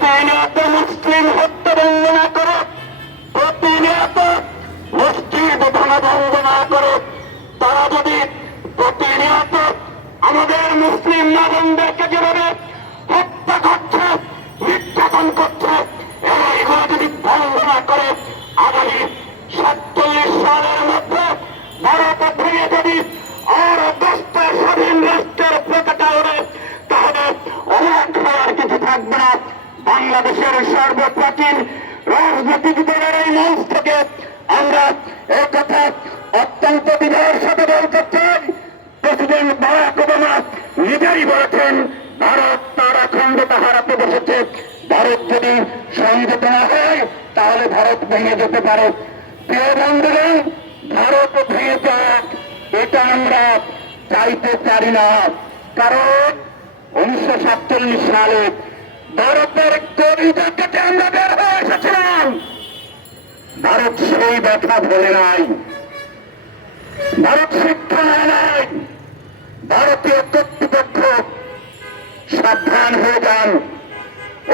প্রতিনিয়ত মুসলিম হত্যা বন্ধ না করে, প্রতিনিয়ত মসজিদ ভাঙা বন্ধ না করে। তারা যদি প্রতিনিয়ত আমাদের মুসলিম নাগনদেরকে যেভাবে হত্যা করছে, নির্যাতন করছে এইগুলো যদি বন্ধ না করে, আগামী সাতচল্লিশ সালের মধ্যে ভারত ভেঙে বাংলাদেশের সর্বপ্রাচীন রাজনৈতিক দলের এই মঞ্চ থেকে আমরা এই কথা অত্যন্ত বিনয়ের সাথে বলতে চাই। প্রেসিডেন্ট বারাক ওবামা নিজেই বলেছেন, ভারত তার অখণ্ডতা হারাতে বসেছে। ভারত যদি সংযত না হয়, তাহলে ভারত ভেঙে যেতে পারে। প্রিয় বন্ধুগণ, ভারত ভেঙে যাক, এটা আমরা চাইতে পারি না। কারণ উনিশশো সাতচল্লিশ সালে ভারতের ভারত সেই ব্যথা ভোলে নাই। ভারত শিক্ষা নাই। ভারতীয় কর্তৃপক্ষ সাবধান হয়ে যান।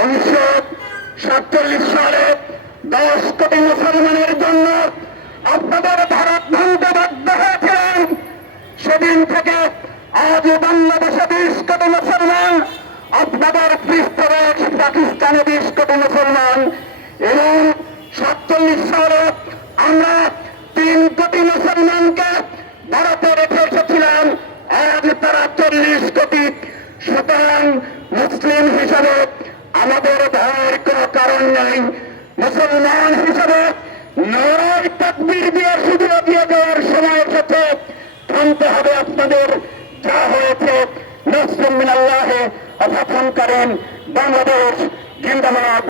উনিশশো সাতচল্লিশ সালে দশ কোটি মুসলমানের জন্য আপনাদের ভারত ভাঙতে বাধ্য হয়েছিলেন। সেদিন থেকে আজ বাংলাদেশে বিশ কোটি মুসলমান আপনাদের পৃষ্ঠদেশ পাকিস্তানে বিশ কোটি মুসলমান এবং সাতচল্লিশ সালে আমরা তিন কোটি মুসলমানকে ভারতে রেখে এসেছিলাম আজ তারা চল্লিশ কোটি সুতরাং মুসলিম হিসাবে আমাদের ভয়ের কোনো কারণ নাই মুসলমান হিসাবে নয় তকবির দিয়ে শুধু দিয়ে দেওয়ার সময় এসেছে থামতে হবে আপনাদের যা হয়েছে নসরুম অথাপন করেন বাংলাদেশ জিন্দাবাদ।